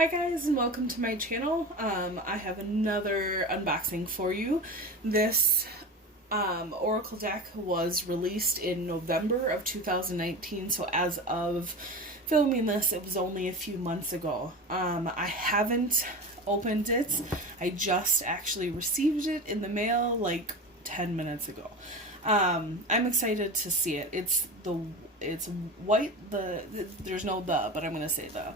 Hi guys, and welcome to my channel. I have another unboxing for you. This Oracle deck was released in November of 2019, so as of filming this, it was only a few months ago. I haven't opened it. I just actually received it in the mail like 10 minutes ago. I'm excited to see it. It's white, there's no the, but I'm going to say the.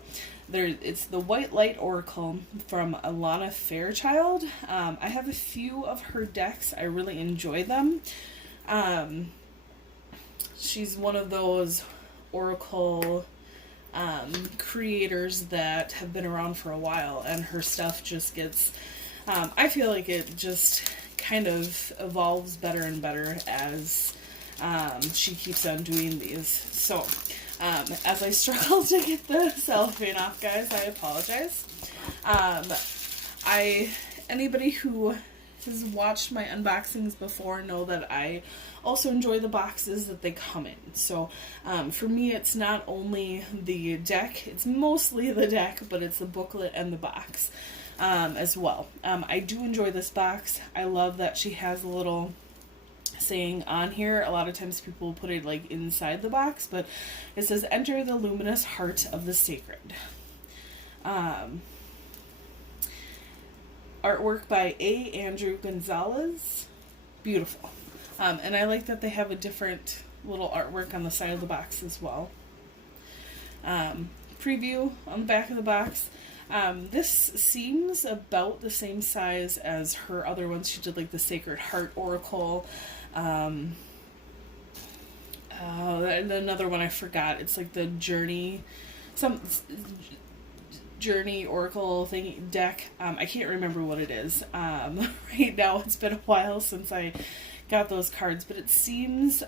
It's the White Light Oracle from Alana Fairchild. I have a few of her decks. I really enjoy them. She's one of those Oracle creators that have been around for a while, and her stuff just gets, I feel like it just kind of evolves better and better as she keeps on doing these. So, as I struggle to get the cellophane off, guys, I apologize. Anybody who has watched my unboxings before know that I also enjoy the boxes that they come in. So, for me, it's not only the deck, it's mostly the deck, but it's the booklet and the box, as well. I do enjoy this box. I love that she has a little saying on here. A lot of times people put it like inside the box, but it says enter the luminous heart of the sacred. Artwork by A. Andrew Gonzalez. Beautiful. And I like that they have a different little artwork on the side of the box as well. Preview on the back of the box. This seems about the same size as her other ones. She did like the Sacred Heart Oracle. And another one I forgot. It's like the Journey Oracle thing deck. I can't remember what it is. Right now it's been a while since I got those cards, but it seems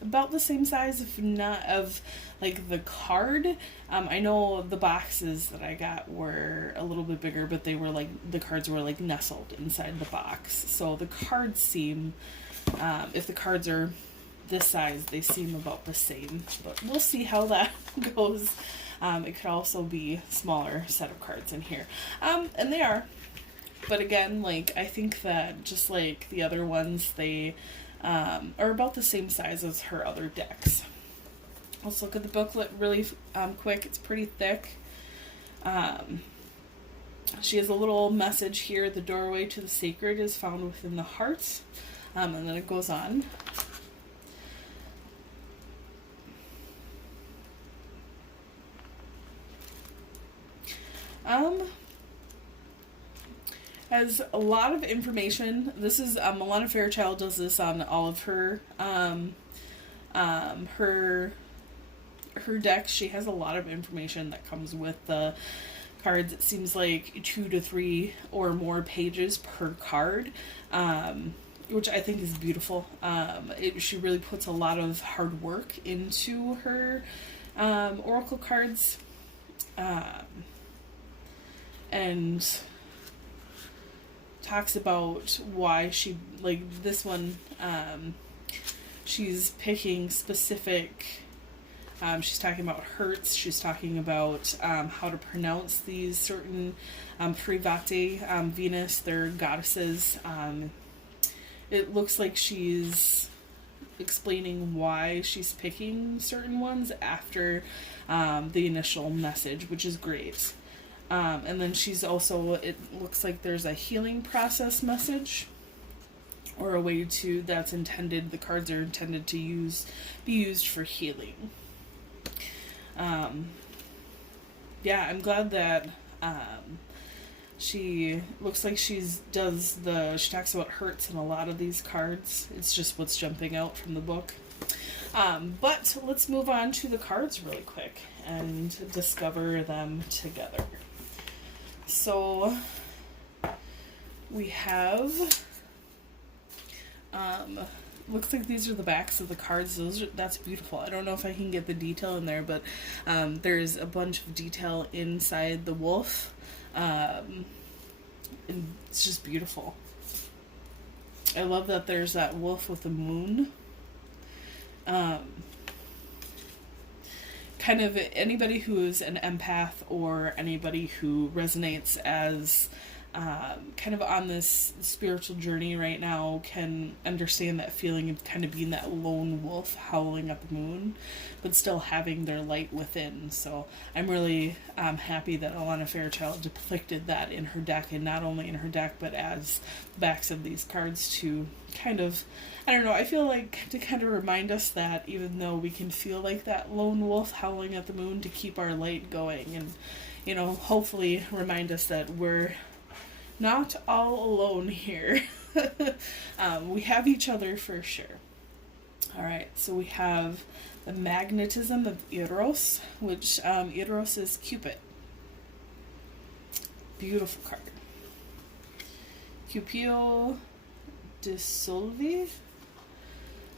about the same size, if not of like the card. I know the boxes that I got were a little bit bigger, but they were like, the cards were like nestled inside the box. So the cards seem, if the cards are this size, they seem about the same, but we'll see how that goes. It could also be a smaller set of cards in here. And they are, but again, like, I think that just like the other ones, they are about the same size as her other decks. Let's look at the booklet really quick. It's pretty thick. She has a little message here. The doorway to the sacred is found within the heart. And then it goes on. Has a lot of information. This is Alana Fairchild does this on all of her her decks. She has a lot of information that comes with the cards. It seems like 2 to 3 or more pages per card, which I think is beautiful. She really puts a lot of hard work into her oracle cards, and talks about why she, like this one, she's picking specific, she's talking about hertz, she's talking about how to pronounce these certain Private, Venus, they're goddesses. It looks like she's explaining why she's picking certain ones after the initial message, which is great. And then she's also, it looks like there's a healing process message, or a way to, that's intended, the cards are intended to be used for healing. Yeah, I'm glad that she looks like she talks about hertz in a lot of these cards. It's just what's jumping out from the book. But let's move on to the cards really quick and discover them together. So we have, looks like these are the backs of the cards. That's beautiful. I don't know if I can get the detail in there, but there's a bunch of detail inside the wolf. And it's just beautiful. I love that there's that wolf with the moon. kind of anybody who is an empath or anybody who resonates as kind of on this spiritual journey right now can understand that feeling of kind of being that lone wolf howling at the moon, but still having their light within. So I'm really happy that Alana Fairchild depicted that in her deck, and not only in her deck, but as backs of these cards to kind of, I don't know, I feel like to kind of remind us that even though we can feel like that lone wolf howling at the moon, to keep our light going and, you know, hopefully remind us that we're not all alone here. We have each other for sure. Alright, so we have the Magnetism of Eros, which Eros is Cupid. Beautiful card. Cupio Dissolvi.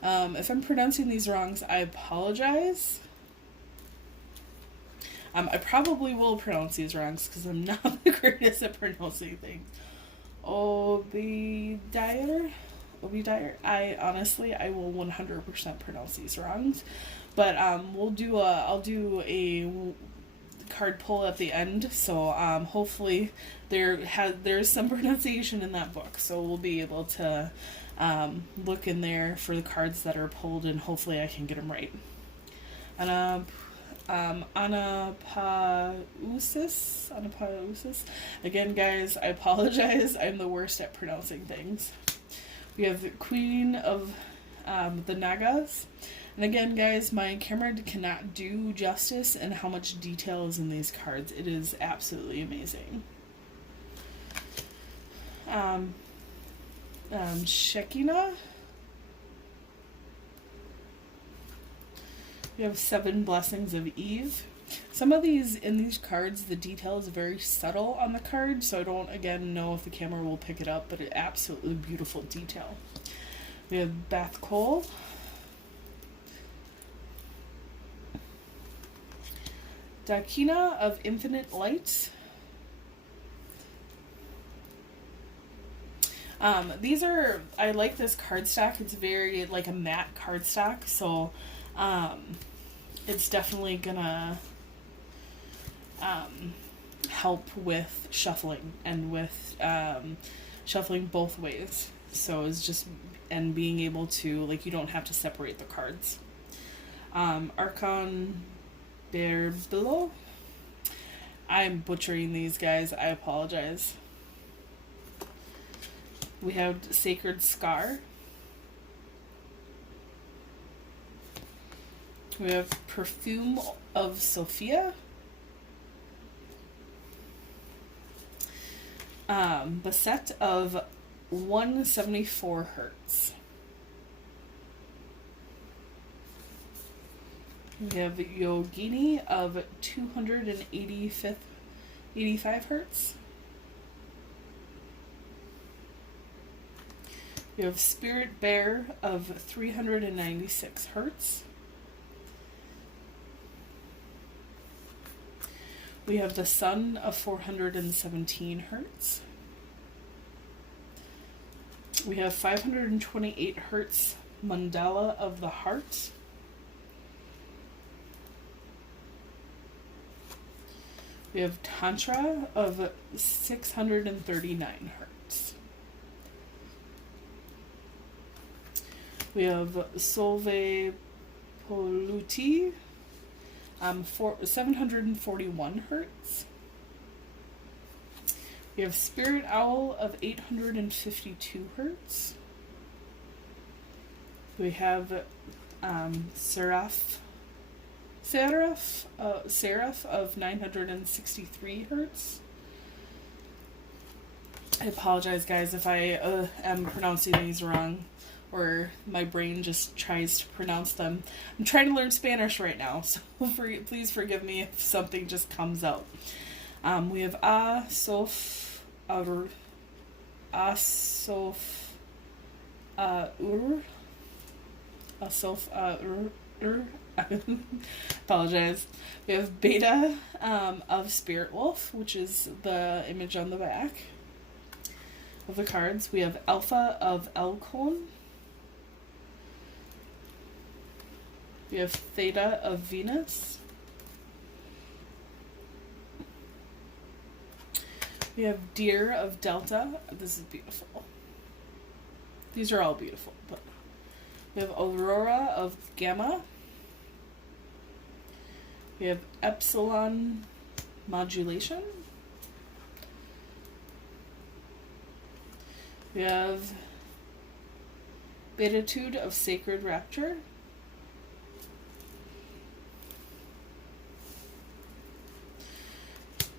If I'm pronouncing these wrongs, I apologize. I probably will pronounce these wrongs because I'm not the greatest at pronouncing things. Obidire? I will 100% pronounce these wrongs. But I'll do a card pull at the end, so hopefully there's some pronunciation in that book, so we'll be able to look in there for the cards that are pulled, and hopefully I can get them right. And Anapausis. Again, guys, I apologize. I'm the worst at pronouncing things. We have the Queen of the Nagas. And again, guys, my camera cannot do justice in how much detail is in these cards. It is absolutely amazing. Shekinah. We have 7 Blessings of Eve. Some of these, in these cards, the detail is very subtle on the card, so I don't, again, know if the camera will pick it up, but it's absolutely beautiful detail. We have Bath Cole. Dakina of Infinite Light. I like this card stack. It's very, like a matte card stack, so it's definitely gonna help with shuffling and with shuffling both ways. So it's just, and being able to, like, you don't have to separate the cards. Archon Berbilo. I'm butchering these, guys. I apologize. We have Sacred Scar. We have Perfume of Sophia. Bassett of 174 Hertz. We have Yogini of 285 Hertz. We have Spirit Bear of 396 Hertz. We have the Sun of 417 Hertz. We have 528 Hertz Mandala of the Heart. We have Tantra of 639 Hertz. We have Solve Poluti, 741 Hertz. We have Spirit Owl of 852 Hertz. We have Seraph of 963 Hertz. I apologize, guys, if I am pronouncing these wrong, or my brain just tries to pronounce them. I'm trying to learn Spanish right now, so please forgive me if something just comes out. We have apologize. We have Beta of Spirit Wolf, which is the image on the back of the cards. We have Alpha of Elkhorn. We have Theta of Venus. We have Deer of Delta. This is beautiful. These are all beautiful. But we have Aurora of Gamma. We have Epsilon Modulation. We have Beatitude of Sacred Rapture.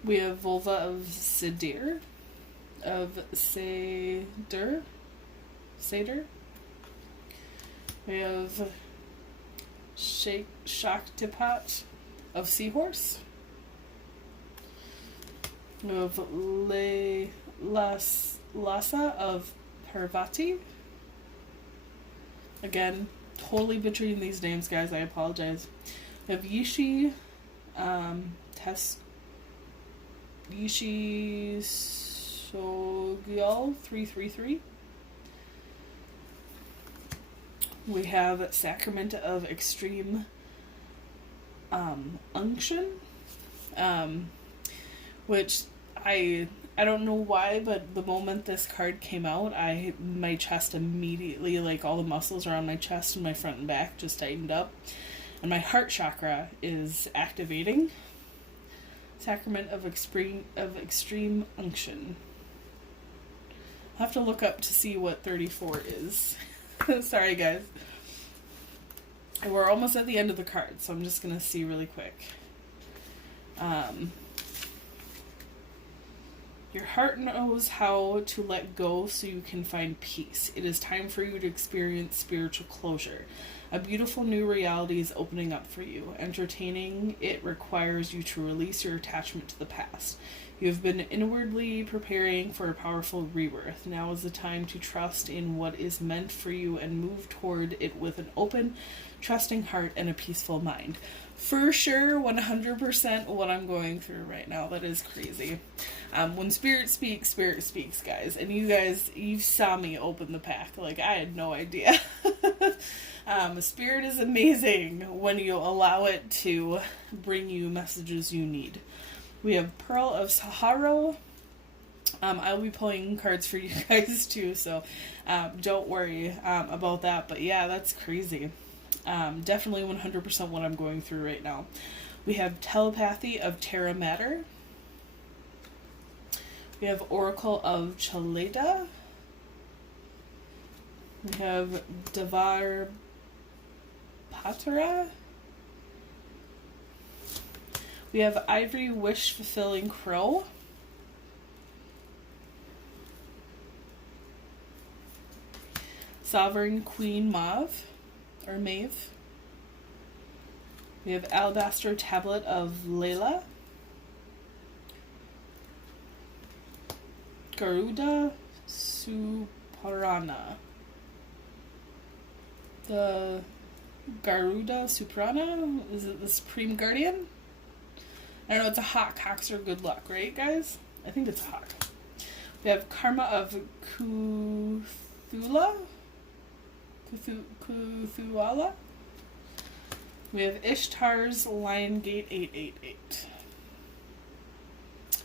We have Vulva of Seder. We have Shaktipat of Seahorse. We have Lhasa of Parvati. Again, totally butchering these names, guys. I apologize. We have Yishi Sogyal 333. We have Sacrament of Extreme Unction, which I don't know why, but the moment this card came out, my chest immediately, like all the muscles around my chest and my front and back just tightened up, and my heart chakra is activating. Sacrament of Extreme Unction. I'll have to look up to see what 34 is. Sorry, guys. We're almost at the end of the card, so I'm just going to see really quick. Your heart knows how to let go so you can find peace. It is time for you to experience spiritual closure. A beautiful new reality is opening up for you. Entertaining it requires you to release your attachment to the past. You have been inwardly preparing for a powerful rebirth. Now is the time to trust in what is meant for you and move toward it with an open, trusting heart and a peaceful mind. For sure, 100% what I'm going through right now. That is crazy. When Spirit speaks, guys. And you saw me open the pack. Like, I had no idea. Spirit is amazing when you allow it to bring you messages you need. We have Pearl of Sahara. I'll be pulling cards for you guys too, so don't worry about that. But yeah, that's crazy. Definitely 100% what I'm going through right now. We have Telepathy of Terra Matter. We have Oracle of Chaleda. We have Devar Patara. We have Ivory Wish Fulfilling Crow. Sovereign Queen Maeve. We have Alabaster Tablet of Layla. Garuda Suparana. The Garuda Suprana? Is it the Supreme Guardian? I don't know, it's a hawk. Hawks are good luck, right, guys? I think it's a hawk. We have Karma of Cthulhu. Cthulhu. We have Ishtar's Lion Gate 888.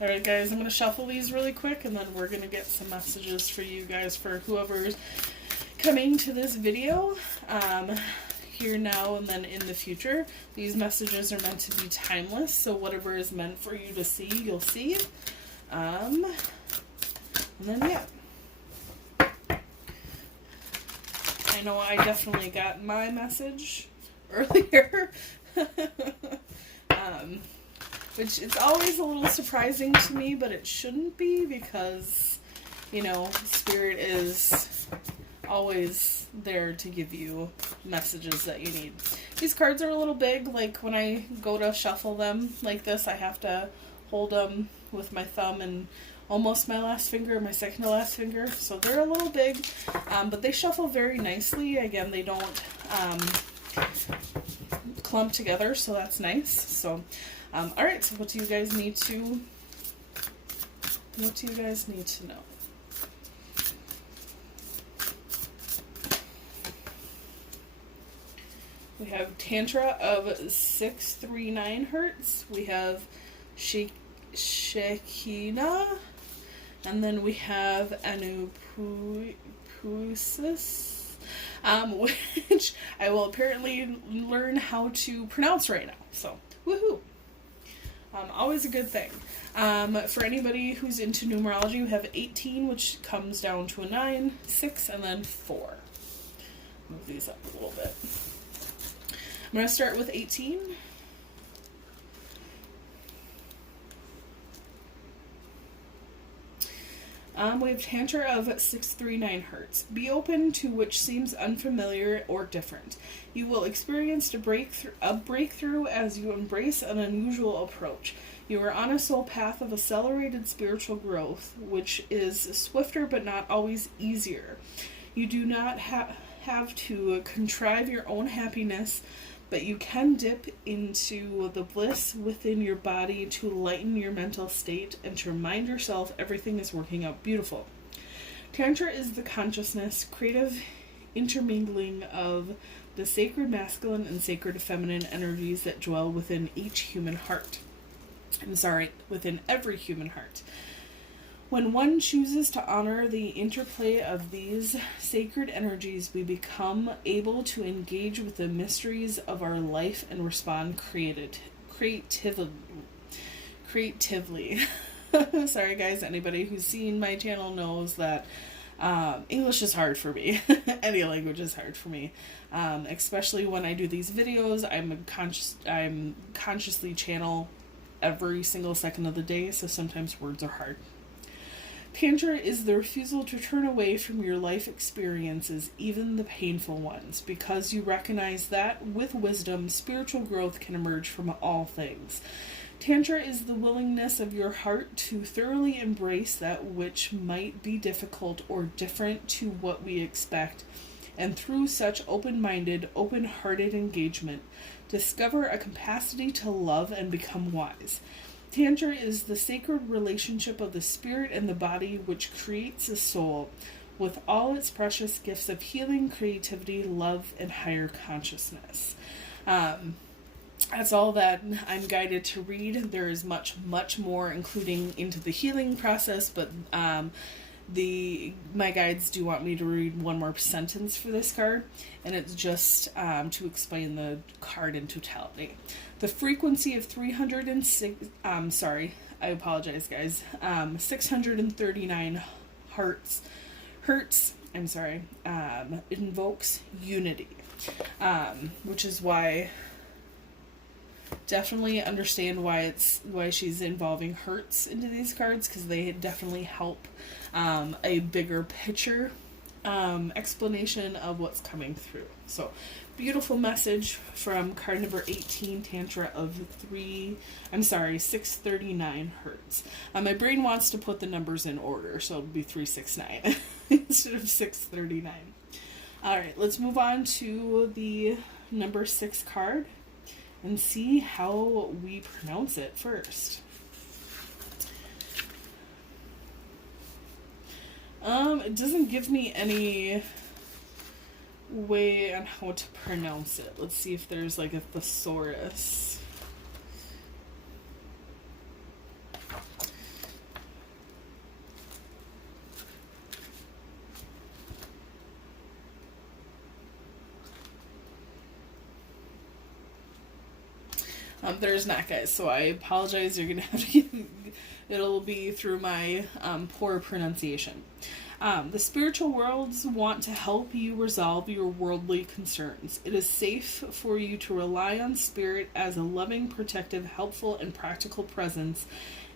Alright, guys, I'm going to shuffle these really quick, and then we're going to get some messages for you guys, for whoever's coming to this video here now and then in the future. These messages are meant to be timeless, so whatever is meant for you to see, you'll see. And then, yeah. I know I definitely got my message earlier. Which it's always a little surprising to me, but it shouldn't be, because, you know, Spirit is always there to give you messages that you need. These cards are a little big. Like, when I go to shuffle them like this, I have to hold them with my thumb and almost my last finger, my second to last finger, so they're a little big, but they shuffle very nicely. Again, they don't clump together, so that's nice. So, alright, so what do you guys need to know? We have Tantra of 639 Hertz. We have Shekinah And then we have Anupusis, which I will apparently learn how to pronounce right now. So, woohoo! Always a good thing. For anybody who's into numerology, we have 18, which comes down to a 9, 6, and then 4. Move these up a little bit. I'm going to start with 18. We have Tantra of 639 Hertz. Be open to which seems unfamiliar or different. You will experience a breakthrough as you embrace an unusual approach. You are on a soul path of accelerated spiritual growth, which is swifter but not always easier. You do not have to contrive your own happiness, but you can dip into the bliss within your body to lighten your mental state and to remind yourself everything is working out beautiful. Tantra is the consciousness, creative intermingling of the sacred masculine and sacred feminine energies that dwell within each human heart. Within every human heart. When one chooses to honor the interplay of these sacred energies, we become able to engage with the mysteries of our life and respond creatively. Sorry guys, anybody who's seen my channel knows that English is hard for me. Any language is hard for me. Especially when I do these videos, I'm consciously channel every single second of the day, so sometimes words are hard. Tantra is the refusal to turn away from your life experiences, even the painful ones, because you recognize that, with wisdom, spiritual growth can emerge from all things. Tantra is the willingness of your heart to thoroughly embrace that which might be difficult or different to what we expect, and through such open-minded, open-hearted engagement, discover a capacity to love and become wise. Tantra is the sacred relationship of the spirit and the body which creates a soul with all its precious gifts of healing, creativity, love, and higher consciousness. That's all that I'm guided to read. There is much, much more, including into the healing process, but my guides do want me to read one more sentence for this card, and it's just to explain the card in totality. The frequency of 306, I apologize guys, 639 hertz, invokes unity, which is why, definitely understand why she's involving hertz into these cards, because they definitely help a bigger picture explanation of what's coming through. So, beautiful message from card number 18, Tantra of 639 hertz. My brain wants to put the numbers in order, so it'll be 369 instead of 639. Alright, let's move on to the number 6 card and see how we pronounce it first. It doesn't give me any way on how to pronounce it. Let's see if there's like a thesaurus. There's not, guys, so I apologize. You're gonna have to it'll be through my poor pronunciation. The spiritual worlds want to help you resolve your worldly concerns. It is safe for you to rely on spirit as a loving, protective, helpful, and practical presence,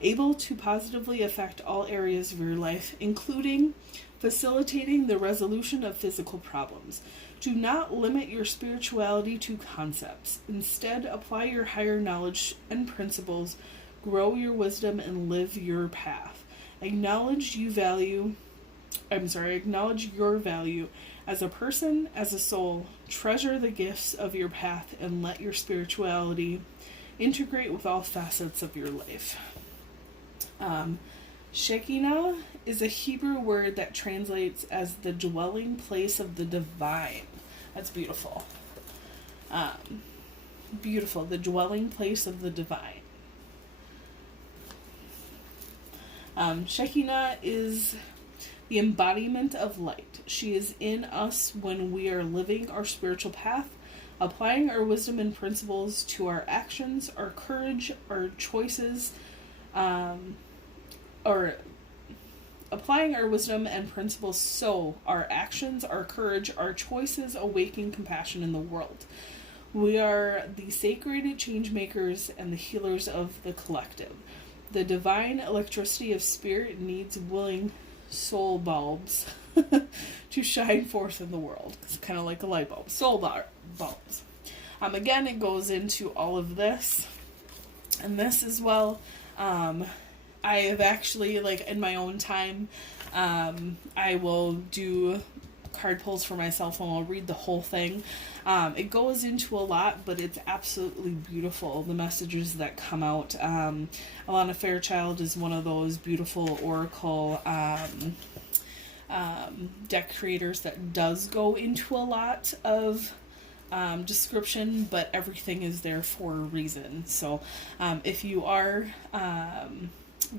able to positively affect all areas of your life, including facilitating the resolution of physical problems. Do not limit your spirituality to concepts. Instead, apply your higher knowledge and principles, grow your wisdom, and live your path. Acknowledge your value as a person, as a soul. Treasure the gifts of your path and let your spirituality integrate with all facets of your life. Shekinah is a Hebrew word that translates as the dwelling place of the divine. That's beautiful. Beautiful, the dwelling place of the divine. Shekinah is the embodiment of light. She is in us when we are living our spiritual path, applying our wisdom and principles to our actions, our courage, our choices, or applying our wisdom and principles so our actions, our courage, our choices awaken compassion in the world. We are the sacred change makers and the healers of the collective. The divine electricity of spirit needs willing soul bulbs to shine forth in the world. It's kind of like a light bulb. Bulbs. Again, it goes into all of this and this as well. I have actually, like, in my own time, I will do card pulls for myself and I'll read the whole thing. It goes into a lot, but it's absolutely beautiful, the messages that come out. Alana Fairchild is one of those beautiful oracle deck creators that does go into a lot of description, but everything is there for a reason. So if you are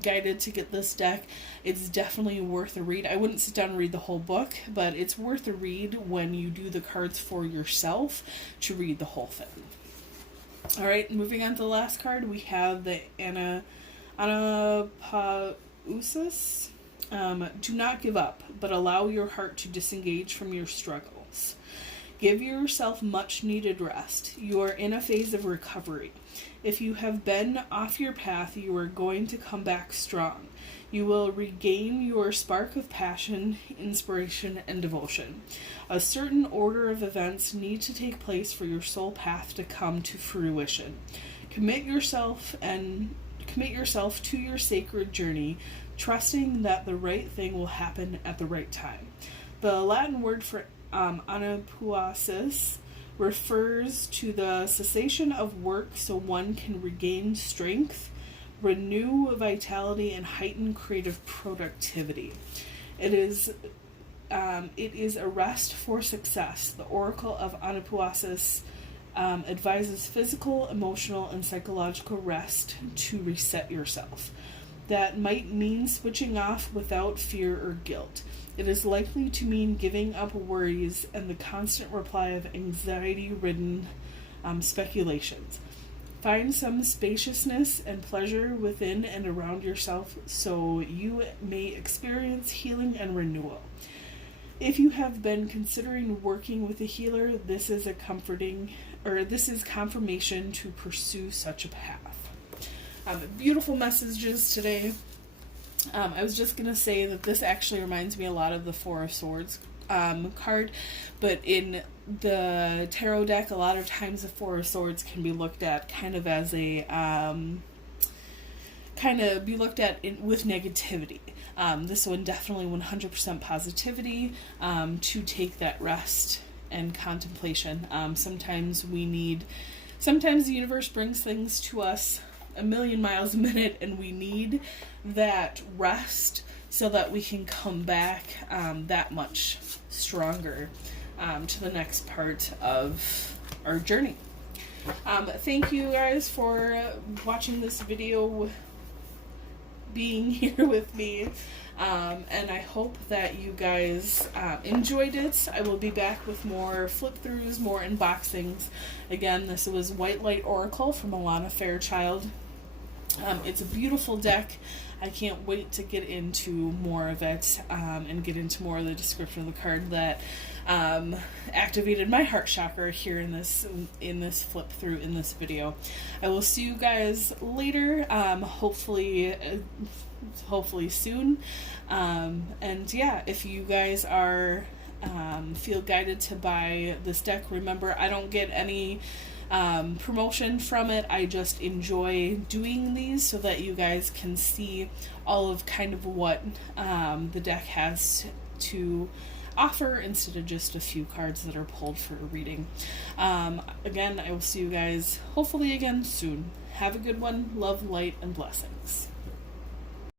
guided to get this deck, it's definitely worth a read. I wouldn't sit down and read the whole book, but it's worth a read when you do the cards for yourself to read the whole thing. Alright, moving on to the last card, we have the Anapausis. Do not give up, but allow your heart to disengage from your struggles. Give yourself much needed rest. You are in a phase of recovery. If you have been off your path, you are going to come back strong. You will regain your spark of passion, inspiration, and devotion. A certain order of events need to take place for your soul path to come to fruition. Commit yourself to your sacred journey, trusting that the right thing will happen at the right time. The Latin word for Anapausis refers to the cessation of work so one can regain strength, renew vitality, and heighten creative productivity. It is a rest for success. The Oracle of Anapausis advises physical, emotional, and psychological rest to reset yourself. That might mean switching off without fear or guilt. It is likely to mean giving up worries and the constant reply of anxiety-ridden speculations. Find some spaciousness and pleasure within and around yourself so you may experience healing and renewal. If you have been considering working with a healer, this is confirmation to pursue such a path. Beautiful messages today. I was just going to say that this actually reminds me a lot of the Four of Swords card, but in the tarot deck, a lot of times the Four of Swords can be looked at kind of as a, with negativity. This one definitely 100% positivity, to take that rest and contemplation. Sometimes the universe brings things to us a million miles a minute, and we need that rest so that we can come back that much stronger to the next part of our journey. Thank you guys for watching this video, being here with me, and I hope that you guys enjoyed it. I will be back with more flip-throughs, more unboxings. Again, this was White Light Oracle from Alana Fairchild. It's a beautiful deck. I can't wait to get into more of it and get into more of the description of the card that activated my heart chakra here in this flip through in this video. I will see you guys later, hopefully soon. And yeah, if you guys are feel guided to buy this deck, remember, I don't get any promotion from it. I just enjoy doing these so that you guys can see all of kind of what the deck has to offer instead of just a few cards that are pulled for a reading. Again, I will see you guys hopefully again soon. Have a good one. Love, light, and blessings.